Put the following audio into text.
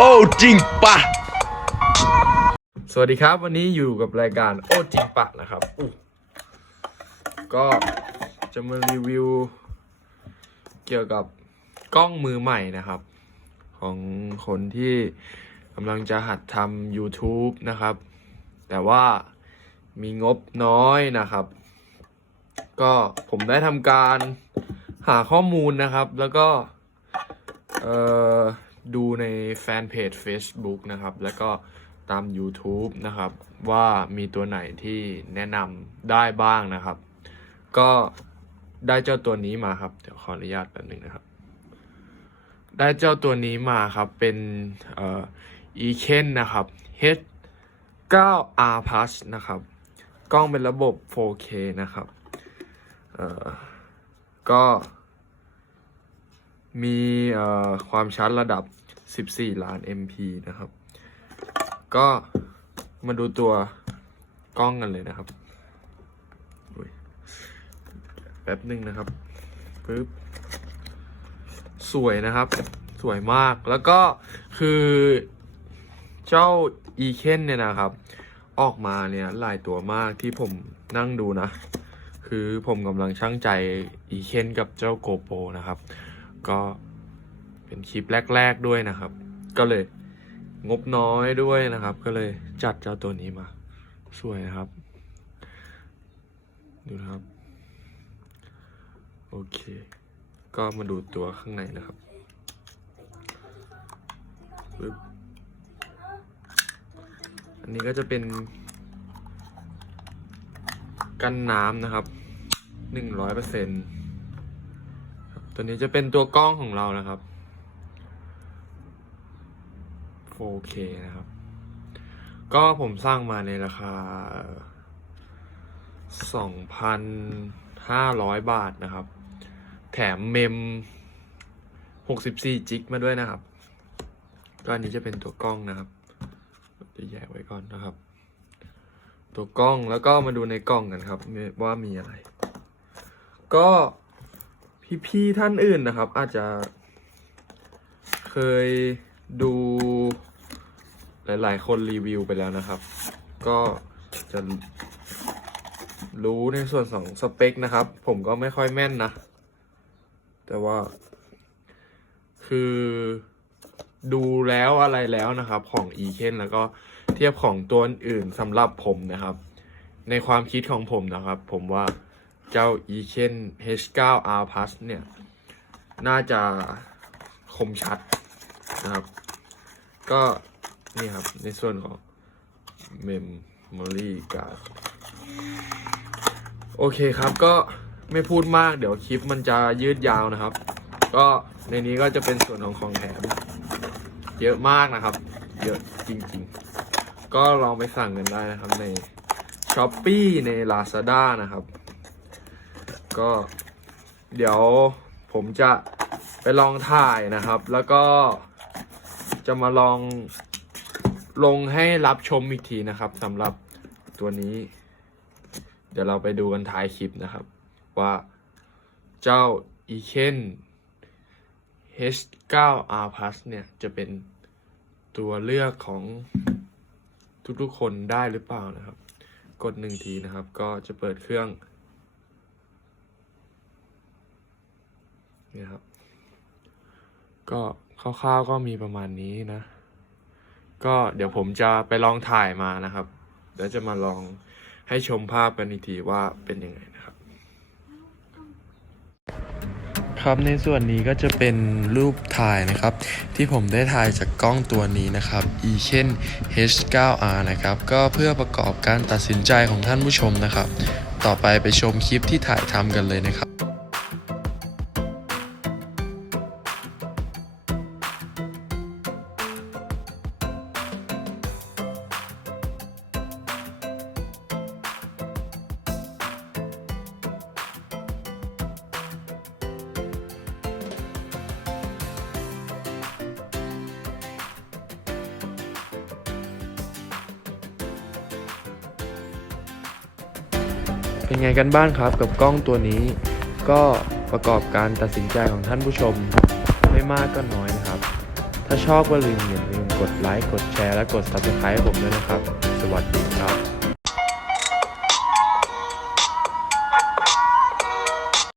โอ้จริงปะ สวัสดีครับ วันนี้อยู่กับรายการโอ้จริงปะนะครับอู้ก็จะมารีวิว เกี่ยวกับกล้องมือใหม่นะครับ ของคนที่กำลังจะหัดทำ YouTube นะครับ แต่ว่ามีงบน้อยนะครับ ก็ผมได้ทำการหาข้อมูลนะครับ แล้วก็ เอ่อ ดูในแฟนเพจ Facebook นะครับ แล้วก็ตาม YouTube นะครับ ว่ามีตัวไหนที่แนะนำได้บ้างนะครับ ก็ได้เจ้าตัวนี้มาครับ เดี๋ยวขออนุญาตแป๊บนึงนะครับ ได้เจ้าตัวนี้มาครับเป็นเอ่อ e k e n นะครับ H 9 R Plus นะครับ กล้องเป็นระบบ 4K นะครับ เอ่อ ก็ มีความชัดระดับ 14 ล้าน MP นะครับ ก็มาดูตัวกล้องกันเลยนะครับแป๊บหนึ่งนะครับปึ๊บสวยนะครับ สวยมากแล้วก็คือเจ้า e k e n เนี่ยนะครับ ออกมาเนี่ยหลายตัวมากที่ผมนั่งดูนะ คือผมกำลังช่างใจ e k e n กับเจ้า GoPro นะครับ ก็เป็นคลิปแรก ๆด้วยนะครับ ก็เลยงบน้อยด้วยนะครับ ก็เลยจัดเจ้าตัวนี้มา สวยนะครับ ดูนะครับ โอเค ก็มาดูตัวข้างในนะครับปึ๊บอันนี้ก็จะเป็น กันน้ำนะครับหนึ่งร้อยเปอร์เซ็นต์ ตัวนี้จะเป็นตัวกล้องของเรานะครับ 4K นะครับ ก็ผมสร้างมาในราคา 2,500 บาทนะครับ แถมเมม 64 จิกมาด้วยนะครับก็อันนี้จะเป็นตัวกล้องนะครับ จะแยกไว้ก่อนนะครับ ตัวกล้องแล้วก็มาดูในกล้องกันครับว่ามีอะไร ก็ พี่ๆท่านอื่นนะครับ อาจจะเคยดูหลายๆ คนรีวิวไปแล้วนะครับ ก็จะรู้ในส่วนของสเปคนะครับ ผมก็ไม่ค่อยแม่นนะ แต่ว่า คือดูแล้วอะไรแล้วนะครับ ของ e k e n แล้วก็เทียบของตัวอื่นสำหรับผมนะครับ ในความคิดของผมนะครับ ผมว่า เจ้า e k e n H9R Plus เนี่ย น่าจะคมชัดนะครับ ก็นี่ครับ ในส่วนของ Memory Card โอเคครับก็ไม่พูดมากเดี๋ยวคลิปมันจะยืดยาวนะครับ ก็ในนี้ก็จะเป็นส่วนของของแถม เยอะมากนะครับ เยอะจริงๆ ก็ลองไปสั่งกันได้นะครับใน s h อ p e e ใน Lazada นะครับ ก็ เดี๋ยวผมจะไปลองถ่ายนะครับ แล้วก็จะมาลองลงให้รับชมอีกทีนะครับสำหรับตัวนี้ เดี๋ยวเราไปดูกันท้ายคลิปนะครับ ว่าเจ้า e k e n H9R Plus เนี่ย จะเป็นตัวเลือกของทุกๆคนได้หรือเปล่านะครับ กดหนึ่งทีนะครับ ก็จะเปิดเครื่อง นี่ครับ ก็คร่าวๆก็มีประมาณนี้นะ ก็เดี๋ยวผมจะไปลองถ่ายมานะครับเดี๋ยวจะมาลองให้ชมภาพกันอีกทีว่าเป็นยังไงนะครับ ครับในส่วนนี้ก็จะเป็นรูปถ่ายนะครับ ที่ผมได้ถ่ายจากกล้องตัวนี้นะครับ e k e n H9R นะครับ ก็เพื่อประกอบการตัดสินใจของท่านผู้ชมนะครับ ต่อไปไปชมคลิปที่ถ่ายทำกันเลยนะครับ เป็นไงกันบ้างครับกับกล้องตัวนี้ ก็ประกอบการตัดสินใจของท่านผู้ชมไม่มากก็น้อยนะครับ ถ้าชอบก็ลืมอย่าลืมกดไลค์กดแชร์และกด subscribe ให้ผมด้วยนะครับ สวัสดีครับ